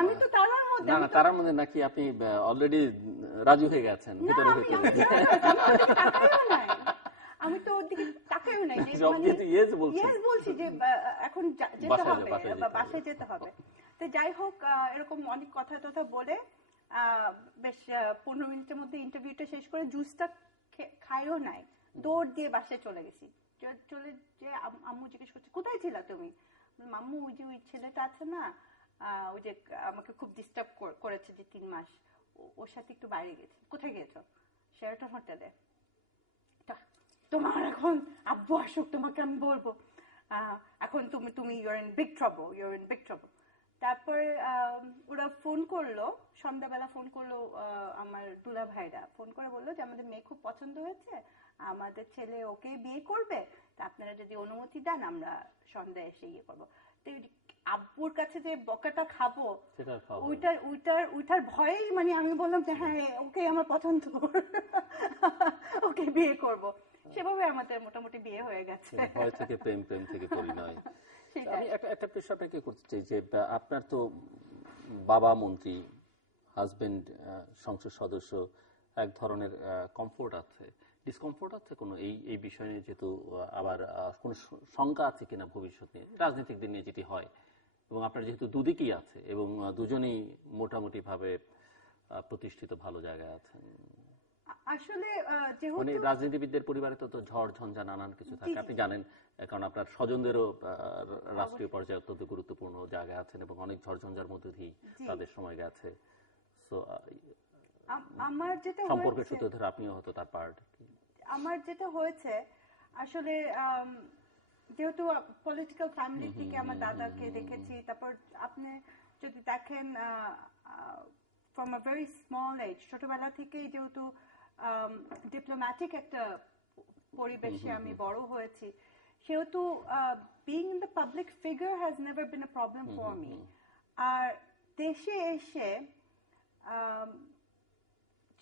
আমি তো তারার মধ্যে, না তারার মধ্যে নাকি আপনি অলরেডি রাজি হয়ে গেছেন ভিতরে ভিতরে? আমি তো ওর দিকে তাকাইও নাই, যে ইয়েস বলছি যে এখন যেতে হবে, বাসায় যেতে হবে। তো যাই হোক, এরকম অনেক কথা টথা বলে বেশ 15 মিনিটের মধ্যে ইন্টারভিউটা শেষ করে জুসটা খাইও নাই, দৌড় দিয়ে বাসায় চলে গেছি। চলে যে আম্মু জিজ্ঞেস করছে কোথায় ছিলা তুমি? আম্মু ওই যে ওই ছেলেটা আছে না, ওই যে আমাকে খুব ডিস্টার্ব করেছে যে 3 মাস, ওর সাথে একটু বাইরে গেছি। কোথায় গিয়েছো? শেরাটন হোটেলে। তোমার এখন আব্বু আসুক তোমাকে আমি বলবো, এখন তুমি ইউর ইন বিগ ট্রাবল। তারপর ওরা ফোন করলো, সন্ধ্যাবেলা ফোন করলো, আমার দুলা ভাইরা ফোন করে বললো যে আমাদের মেয়ে খুব পছন্দ হয়েছে, আমাদের ছেলে ওকে বিয়ে করবে, তা আপনারা যদি অনুমতি দেন আমরা সন্ধ্যায় এসে ইয়ে করবো। তো আব্বুর কাছে যে বকাটা খাবো ওইটার ভয়েই মানে আমি বললাম যে হ্যাঁ ওকে আমার পছন্দ, ওকে বিয়ে করব। সেভাবে আমাদের মোটামুটি বিয়ে হয়ে গেছে। ভয় থেকে প্রেম, প্রেম থেকে পরিণয়। আমি একটা প্রশ্ন আপনাকে করতে চাই যে আপনার তো বাবা মন্ত্রী, হাজবেন্ড সংসদ সদস্য, এক ধরনের কমফোর্ট আছে, ডিসকমফোর্ট আছে কোনো এই বিষয় নিয়ে, যেহেতু আবার কোনো শঙ্কা আছে কিনা ভবিষ্যৎ নিয়ে, রাজনীতিকদের নিয়ে যেটি হয়, এবং আপনার যেহেতু দুদিকেই আছে এবং দুজনেই মোটামুটি ভাবে প্রতিষ্ঠিত ভালো জায়গায় আছেন। আসলে মানে রাজনীতিবিদদের পরিবারে তো ঝড় ঝঞ্ঝা নানান কিছু থাকে, আপনি জানেন, কারণ আপনার স্বজনদেরও রাষ্ট্রীয় পর্যায়ে অত্যন্ত গুরুত্বপূর্ণ জায়গায় আছেন এবং অনেক ঝড় ঝঞ্ঝার মধ্যে দিয়ে তাদের সময় গেছে। আমার যেটা সম্পর্কের সূত্র ধরে আপনিও হয়তো তার পার্ট। আমার যেটা হয়েছে আসলে যেহেতু পলিটিক্যাল ফ্যামিলি থেকে আমার দাদাকে দেখেছি, তারপর আপনি যদি দেখেন from a very small age, ছোটবেলা থেকেই যেহেতু ডিপ্লোম্যাটিক একটা পরিবেশে আমি বড় হয়েছি, সেহেতু being in the public figure has never been a problem for me. আর দেশে এসে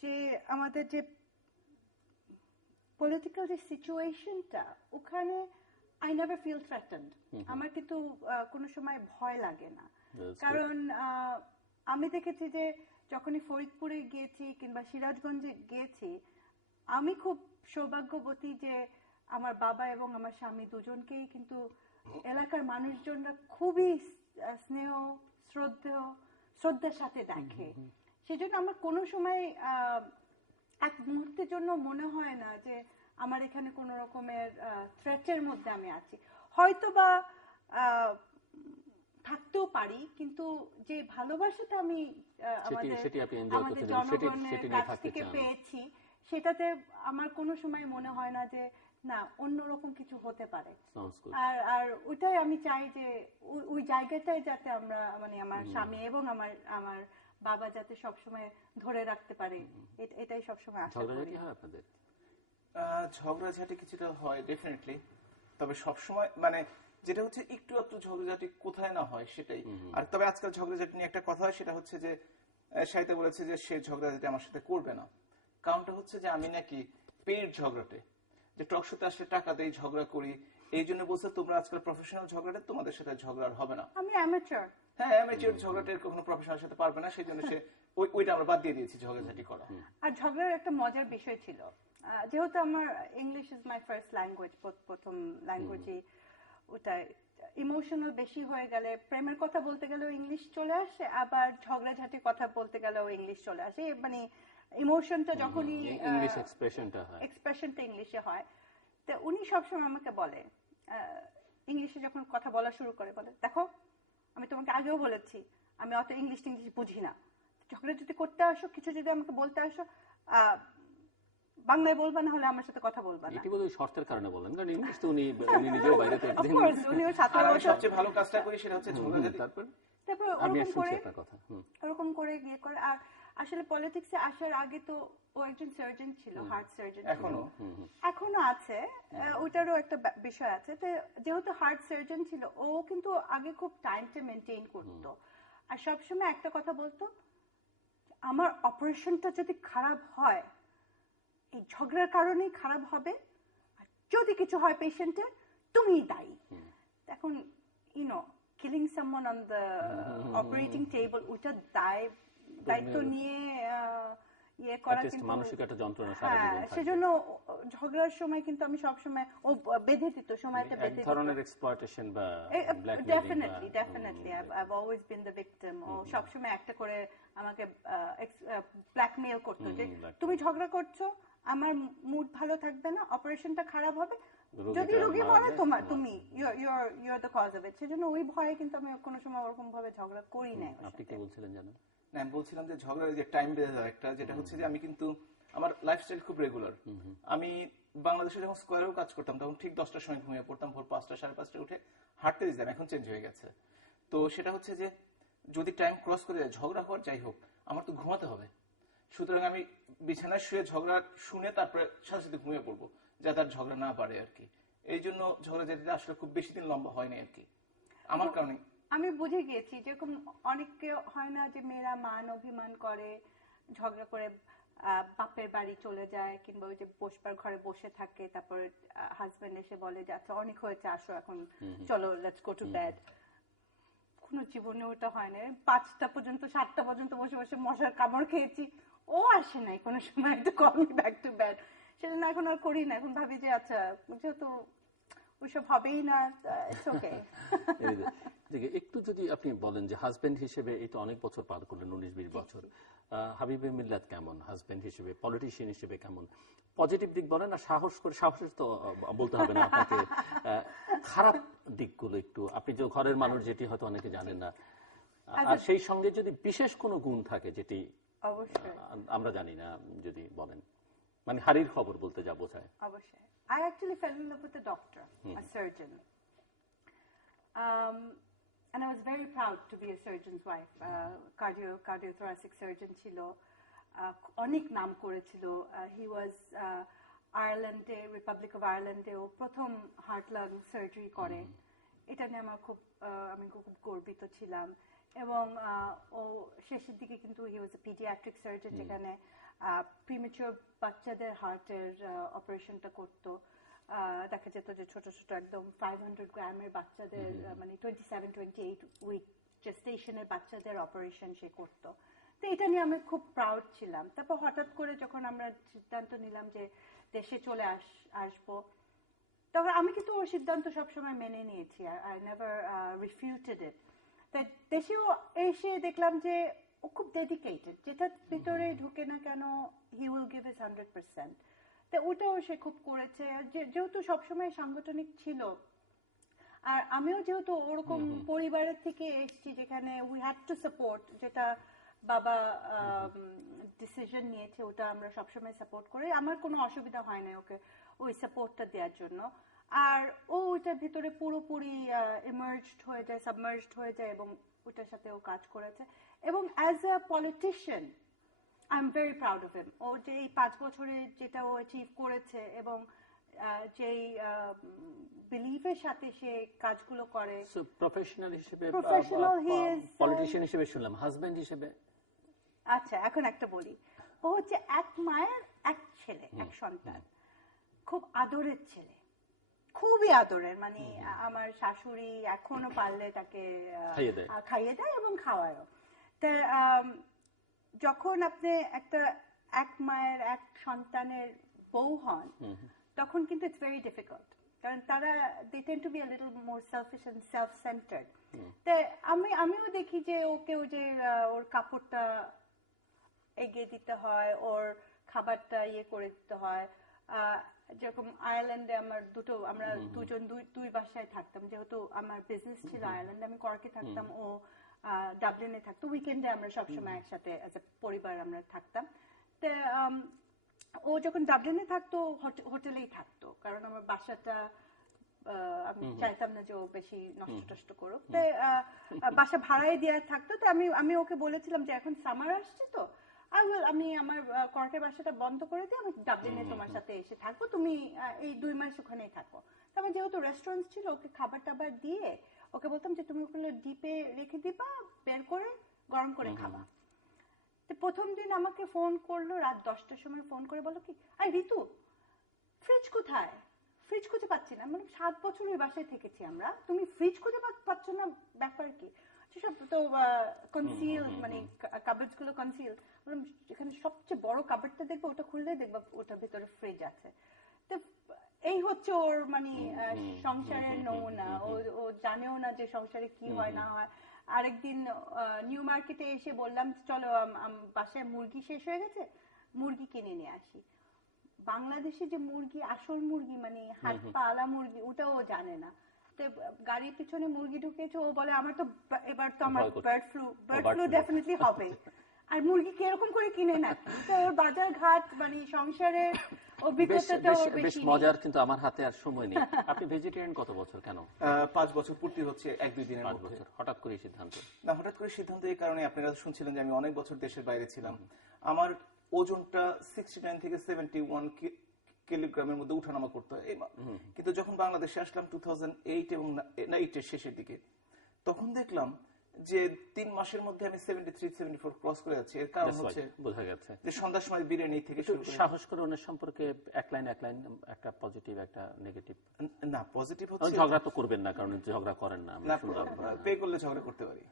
যে আমাদের যে পলিটিক্যাল যে সিচুয়েশনটা, ওখানে আই নেভার ফিল থ্রেটেন্ড। আমার কিন্তু কোনো সময় ভয় লাগে না, কারণ আমি দেখেছি যে যখনই ফরিদপুরে গিয়েছি কিংবা সিরাজগঞ্জে গিয়েছি, আমি খুব সৌভাগ্যবতী যে আমার বাবা এবং আমার স্বামী দুজনকেই কিন্তু এলাকার মানুষজনরা খুবই স্নেহ শ্রদ্ধার সাথে দেখে। সেজন্য আমার কোনো সময় এক মুহূর্তের জন্য মনে হয় না যে আমার এখানে কোনো রকমের থ্রেটের মধ্যে আমি আছি। হয়তো বা থাকতেও পারি, কিন্তু যে ভালোবাসাটা আমি আমাদের জনগণের কাছ থেকে পেয়েছি, সেটাতে আমার কোনো সময় মনে হয় না যে না অন্যরকম কিছু হতে পারে। আর ওইটাই আমি চাই যে ওই জায়গাটাই যাতে আমরা মানে আমার স্বামী এবং আমার বাবা যাতে সবসময় ধরে রাখতে পারে, এটাই সবসময় আশা করি। ঝগড়াঝাটি কিছুটা হয় ডেফিনেটলি, তবে সবসময় মানে যেটা হচ্ছে একটু একটু ঝগড়াঝাটি কোথায় না হয় সেটাই। আর তবে আজকাল ঝগড়াঝাটি নিয়ে একটা কথা হয়, সেটা হচ্ছে যে সাহিত্য বলেছে যে সে ঝগড়াঝাটি আমার সাথে করবে না। কারণটা হচ্ছে যে আমি নাকি পেট ঝগড়াটে, যে টক শোতে আসলে টাকা দেই, ঝগড়া করি, এই জন্য বলছে তোমরা আজকাল প্রফেশনাল ঝগড়াটে, তোমাদের সাথে ঝগড়া হবে না। আমি অ্যামেচার। হ্যাঁ, অ্যামেচার ঝগড়াটে কখনো প্রফেশনাল সাথে পারবে না, সেই জন্য সে ওইটা আমরা বাদ দিয়ে দিয়েছি ঝগড়াঝাটি করা। আর ঝগড়ার একটা মজার বিষয় ছিল, যেহেতু আমার English is my first language, প্রথম ল্যাঙ্গুয়েজই ওটাই, ইমোশনাল বেশি হয়ে গেলে প্রেমের কথা বলতে গেলেও ইংলিশ চলে আসে, আবার ঝগড়াঝাটির কথা বলতে গেলেও ইংলিশ চলে আসে। মানে ইমোশনটা যখনই এক্সপ্রেশনটা ইংলিশে হয়, তো উনি সবসময় আমাকে বলে, ইংলিশে যখন কথা বলা শুরু করে, বলে দেখো আমি তোমাকে আগেও বলেছি আমি অত ইংলিশ বুঝি না, ঝগড়া যদি করতে আসো, কিছু যদি আমাকে বলতে আসো, বাংলায় বলবা, না হলে আমার সাথে কথা বলবা না। এটি বোধহয় শর্তের কারণে বলেন, কারণ ইংলিশ তো উনি নিজেও বাইরে থেকে উনিও 17 বছর সবচেয়ে ভালো কাজটা করি সেটা হচ্ছে ঝগড়াঝাটি। তারপর ওরকম করে গিয়ে করে। আর আসলে পলিটিক্সে আসার আগে তো ও একজন সার্জন ছিল, হার্ট সার্জন, এখনো আছে, ওইটারও একটা বিষয় আছে। তো যেহেতু হার্ট সার্জন ছিল, ও কিন্তু আগে খুব টাইমটা মেনটেন করতো, আর সবসময় একটা কথা বলতো, আমার অপারেশনটা যদি খারাপ হয় এই ঝগড়ার কারণেই খারাপ হবে, আর যদি কিছু হয় পেশেন্টের তুমিই দায়ী। এখন you know killing someone on the operating table, ওইটা দায়িত্ব নিয়ে ইয়ে করা কিন্তু মানসিক একটা যন্ত্রণা। সেজন্য ঝগড়ার সময় কিন্তু আমি সবসময় ও বেঁধে দিত, সময়টা বেঁধে দিত। ধরনের এক্সপ্লয়টেশন বা definitely I've always been the victim. ও সবসময় একটা করে আমাকে ব্ল্যাকমেইল করতো যে তুমি ঝগড়া করছো, আমার মুড ভালো থাকবে না, অপারেশনটা খারাপ হবে, যদি রোগী মরে তুমি you're the cause of it. সেজন্য ওই ভয়ে কিন্তু আমি কোনো সময় ওরকম ভাবে ঝগড়া করি না। আপনি কি বলছিলেন জানেন? না, আমি বলছিলাম যে ঝগড়ার যে টাইম বেঁধে দেওয়া একটা, যেটা হচ্ছে যে আমি কিন্তু আমার লাইফস্টাইল খুব রেগুলার। আমি বাংলাদেশে যখন স্কোয়ারেও কাজ করতাম তখন ঠিক 10টার সময় ঘুমিয়ে পড়তাম, ভোর 5টা 5:30 উঠে হাঁটতে দিতাম। এখন চেঞ্জ হয়ে গেছে। তো সেটা হচ্ছে যে যদি টাইম ক্রস করে যায়, ঝগড়া হওয়ার যাই হোক, আমার তো ঘুমাতে হবে। সুতরাং আমি বিছানায় শুয়ে ঝগড়া শুনে তারপরে সাথে সাথে ঘুমিয়ে পড়বো, যাতে আর ঝগড়া না বাড়ে আর কি। এই জন্য ঝগড়া যেতে আসলে খুব বেশি দিন লম্বা হয়নি আর কি আমার কারণে। আমি বুঝে গিয়েছি, যেরকম অনেকে হয় না যে মেয়েরা মান অভিমান করে, ঝগড়া করে বাপের বাড়ি চলে যায়, কিংবা ওই যে বসবার ঘরে বসে থাকে, তারপর হাজবেন্ড এসে বলে যে আচ্ছা অনেক হয়েছে, আসো এখন চলো লেটস গো টু বেড। কোনো জীবনে ওটা হয় না। 5টা পর্যন্ত 7টা পর্যন্ত বসে বসে মশার কামড় খেয়েছি, ও আসে নাই কোনো সময় একটু call me back to bed. সেটা না, এখন আর করি না। এখন ভাবি যে আচ্ছা যেহেতু ওইসব হবেই না, ইটস ওকে। একটু যদি আপনি বলেন যে হাজবেন্ড হিসেবে এই তো অনেক বছর পার করলেন, 19-20 বছর, হাবিবে মিল্লাত কেমন হাজবেন্ড হিসেবে, পলিটিশিয়ান হিসেবে কেমন? পজিটিভ দিক বলেন, আর সাহসের তো বলতে হবে না আপনাকে, খারাপ দিকগুলো একটু, আপনি যে ঘরের মানুষ যেটি হয়তো অনেকে জানেন না, আর সেই সঙ্গে যদি বিশেষ কোনো গুণ থাকে যেটি আমরা জানি না, যদি বলেন, মানে হাড়ির খবর বলতে যা বোঝায়। অবশ্যই। I actually fell in love with a doctor, a surgeon. And I was very proud to be a surgeon's wife. Cardiothoracic surgeon ছিল, অনেক নাম করেছিল। He was আয়ারল্যান্ডে, রিপাবলিক অফ আয়ারল্যান্ডে ও প্রথম হার্ট লাং সার্জারি করে। এটা নিয়ে আমার আমি খুব গর্বিত ছিলাম। এবং ও শেষের দিকে কিন্তু হি ওয়াজ এ পিডিয়াট্রিক সার্জন, যেখানে প্রিমেচিওর বাচ্চাদের হার্টের অপারেশনটা করতো। দেখা যেত যে ছোট ছোট একদম 500 গ্রামের বাচ্চাদের, মানে 27-28 উইক জেস্টেশনের বাচ্চাদের অপারেশন সে করতো। তো এটা নিয়ে আমি খুব প্রাউড ছিলাম। তারপর হঠাৎ করে যখন আমরা সিদ্ধান্ত নিলাম যে দেশে চলে আসবো, তখন আমি কিন্তু ওর সিদ্ধান্ত সবসময় মেনে নিয়েছি। আই নেভার রিফিউটেড ইট। তাই দেশেও এসে দেখলাম যে ও খুব ডেডিকেটেড, যেটা ভিতরে ঢুকে না কেন হি উইল গিভ হিজ 100%। তো ওটাও সে খুব করেছে, যেহেতু সবসময় সাংগঠনিক ছিল। আর আমিও যেহেতু ওরকম পরিবারের থেকে এসেছি যেখানে উই হ্যাড টু সাপোর্ট, যেটা বাবা ডিসিশন নিয়েছে ওটা আমরা সবসময় সাপোর্ট করি। আমার কোনো অসুবিধা হয় না ওকে ওই সাপোর্টটা দেওয়ার জন্য। আর ও ওইটার ভিতরে পুরোপুরি ইমার্জড হয়ে যায়, সাবমার্জড হয়ে যায়, এবং ওটার সাথে ও কাজ করেছে। এবং as a politician I am very proud of him. ও যে এই 5 বছরে যেটা ও অ্যাচিভ করেছে, এবং যেই বিলিফের সাথে সে কাজগুলো করে। প্রফেশনাল হিসেবে, পলিটিশিয়ান হিসেবে শুনলাম, হাজবেন্ড হিসেবে। আচ্ছা, এখন একটা বলি। ও হচ্ছে এক মায়ের এক ছেলে, এক সন্তান, খুব আদরের ছেলে, খুবই আদরের। মানে আমার শাশুড়ি এখনো পারলে তাকে খাইয়ে দেয় এবং খাওয়ায়ও। তা যখন আপনি এক মায়ের এক সন্তানের বউ হন, তখন কিন্তু ইটস ভেরি ডিফিকাল্ট, কারণ তারা they tend to be a little more selfish and self centred. তাই আমিও দেখি যে ওকে যে ওর কাপড়টা এগিয়ে দিতে হয়, ওর খাবারটা করে দিতে হয়। যেরকম আয়ারল্যান্ডে আমরা দুজন দুই বাসায় থাকতাম, যেহেতু আমার বিজনেস ছিল আয়ারল্যান্ডে, আমি কর্কে থাকতাম, ও ডাবলিনে থাকতো। উইকেন্ডে আমরা সবসময় একসাথে অ্যাজ এ পরিবার আমরা থাকতাম। তো ও যখন ডাবলিনে থাকতো হোটেলেই থাকতো, কারণ আমার বাসাটা আমি চাইতাম না যে ও বেশি নষ্ট টষ্ট করুক। তো বাসা ভাড়ায় দেওয়া থাকতো। তো আমি ওকে বলেছিলাম যে এখন সামার আসছে, তো আমি আমার কর্কের বাসাটা বন্ধ করে দিয়ে আমি ডাবলিনে তোমার সাথে এসে থাকবো, তুমি এই 2 মাস ওখানেই থাকো। তারপর যেহেতু রেস্টুরেন্ট ছিল, ওকে খাবার টাবার দিয়ে ওকে বলতাম যে তুমি ওগুলো ডিপে রেখে দিবা, বের করে গরম করে খাবা। তো প্রথম দিন আমাকে ফোন করলো রাত 10টার সময়, ফোন করে বলো কি, আই ঋতু, ফ্রিজ কোথায়? ফ্রিজ খুঁজে পাচ্ছি না। মানে 7 বছর ওই বাসায় থেকেছি আমরা, তুমি ফ্রিজ খুঁজে পাচ্ছ না, ব্যাপার কি? সব তো কনসিল, মানে কাবার্ডস গুলো কনসিল। বললাম এখানে সবচেয়ে বড় কাবার্ডটা দেখবো, ওটা খুললে দেখবা ওটার ভিতরে ফ্রিজ আছে। তো এই হচ্ছে ওর মানে সংসারের নমুনা। ও জানেও না যে সংসারে কি হয় না হয়। আরেকদিন নিউ মার্কেটে এসে বললাম চলো বাসায় মুরগি শেষ হয়ে গেছে, মুরগি কিনে নিয়ে আসি। বাংলাদেশে যে মুরগি, আসল মুরগি মানে হাত পা আলা মুরগি, ওটাও জানে না। তো গাড়ির পিছনে মুরগি ঢুকেছে, ও বলে আমার তো এবার তো আমার বার্ড ফ্লু ডেফিনেটলি হবে। আর মুরগি কিরকম করে কিনে না, তো ওর বাজার ঘাট মানে সংসারের অভিজ্ঞতাটাও বেশি মজার। কিন্তু আমার হাতে আর সময় নেই। আপনি ভেজিটেরিয়ান কত বছর? কেন 5 বছর পূর্তি হচ্ছে 1-2 দিনের মধ্যে। হঠাৎ করে সিদ্ধান্ত? না, হঠাৎ করে সিদ্ধান্ত এই কারণে, আপনারা শুনছিলেন যে আমি অনেক বছর দেশের বাইরে ছিলাম। আমার ওজনটা 69 থেকে 71 কিলোগ্রামের মধ্যে উঠানামা করতে হয়। কিন্তু যখন বাংলাদেশে আসলাম 2008 এবং 8 এর শেষের দিকে, তখন দেখলাম যে 3 মাসের মধ্যে আমি 73-74 ক্রস করে যাচ্ছি। এর কারণ হচ্ছে বোঝা গেছে যে সন্ধ্যার সময় বিরিয়ানি থেকে শুরু করে। সাহস করে ওনার সম্পর্কে এক লাইন একটা পজিটিভ একটা নেগেটিভ। না, পজিটিভ হচ্ছে ঝগড়া তো করবেন না, কারণ ঝগড়া করেন না। পে করলে ঝগড়া করতে পারি।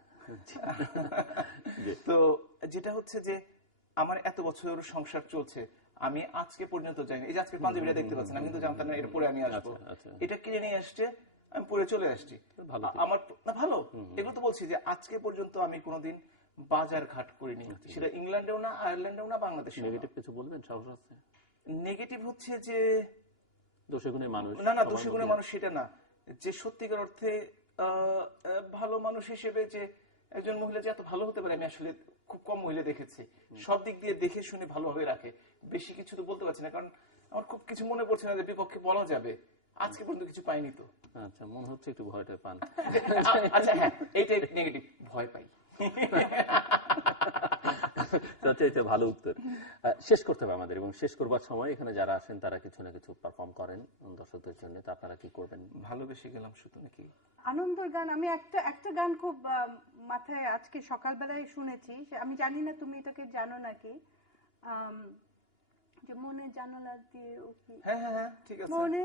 তো যেটা হচ্ছে যে আমার এত বছর সংসার চলছে, আমি আজকে পর্যন্ত যাইনি। এই যে আজকে পাঞ্জাবিটা দেখতে পাচ্ছেন, আমি কিন্তু জানতাম না এর পরে আমি আসবো। এটা কিনে নিয়ে আসছে, আমি পরে চলে আসছি। আমার না ভালো, এগুলো তো বলছি যে আজকে পর্যন্ত আমি কোনোদিন বাজার ঘাট করিনি, সেটা ইংল্যান্ডেও না, আয়ারল্যান্ডেও না, বাংলাদেশে। নেগেটিভ কিছু বলবেন? সাহস আছে? নেগেটিভ হচ্ছে যে দোষে গুণে মানুষ। না, দোষে গুণে মানুষ সেটা না, যে সত্যিকার অর্থে ভালো মানুষ হিসেবে যে একজন মহিলা যে এত ভালো হতে পারে, আমি আসলে খুব কম মহিলা দেখেছি। সব দিক দিয়ে দেখে শুনে ভালোভাবে রাখে। বেশি কিছু তো বলতে পারছি না, কারণ আমার খুব কিছু মনে পড়ছে না যে বিপক্ষে বলা যাবে। আজকে পর্যন্ত কিছু পাইনি তো। আচ্ছা, মনে হচ্ছে একটু ভয়টা পান। আচ্ছা, হ্যাঁ, এইটাই নেগেটিভ, ভয় পাই। তার চাইতে ভালো উত্তর। শেষ করতে হবে আমাদের, এবং শেষ করবার সময় এখানে যারা আসেন তারা কিছু না কিছু পারফর্ম করেন দর্শকদের জন্য। তা আপনারা কি করবেন? ভালোবেসে গেলাম শুধু নাকি আনন্দের গান। আমি একটা গান খুব মাথায় আজকে সকালবেলায় শুনেছি, আমি জানি না তুমি এটাকে জানো নাকি, যে মনে জানালা দিয়ে উকি, হ্যাঁ হ্যাঁ হ্যাঁ ঠিক আছে, মনে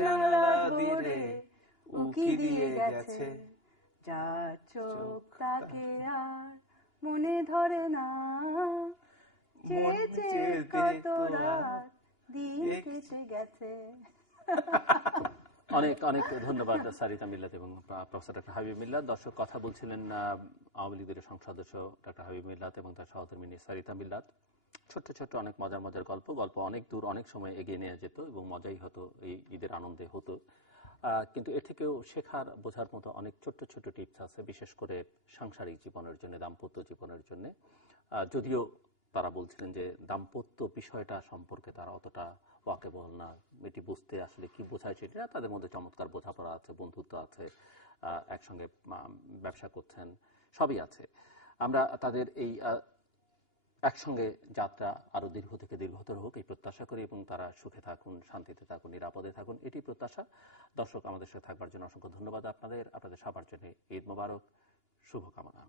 জানালা দিয়ে উকি দিয়ে গেছে, যা চোখ তাকে আর মনে ধরে না, চেয়ে চেয়ে কত রাত দিন কেটে গেছে। অনেক অনেক ধন্যবাদ সারিতা মিল্লাত এবং প্রফেসর ডক্টর হাবিব মিল্লাত। দর্শক, কথা বলছিলেন আওয়ামী লীগের সংসদ সদস্য ডক্টর হাবিব মিল্লাত এবং তার সহধর্মিনী সারিতা মিল্লাত। ছোট্ট ছোট্ট অনেক মজার মজার গল্প অনেক দূর অনেক সময় এগিয়ে নেওয়া যেত এবং মজাই হতো, এই ঈদের আনন্দে হতো। কিন্তু এর থেকেও শেখার বোঝার মতো অনেক ছোট্ট ছোট্ট টিপস আছে, বিশেষ করে সাংসারিক জীবনের জন্য, দাম্পত্য জীবনের জন্য। যদিও তারা বলছিলেন যে দাম্পত্য বিষয়টা সম্পর্কে তারা অতটা ওয়াকিবহাল না, এটি বুঝতে আসলে কি বোঝায় সেটা তাদের মধ্যে চমৎকার বোঝাপড়া আছে, বন্ধুত্ব আছে, একসঙ্গে ব্যবসা করছেন, সবই আছে। আমরা তাদের এই একসঙ্গে যাত্রা আরো দীর্ঘ থেকে দীর্ঘতর হোক এই প্রত্যাশা করি, এবং তারা সুখে থাকুন, শান্তিতে থাকুন, নিরাপদে থাকুন, এটি প্রত্যাশা। দর্শক, আমাদের সাথে থাকবার জন্য অসংখ্য ধন্যবাদ আপনাদের সবার জন্য ঈদ মোবারক, শুভকামনা।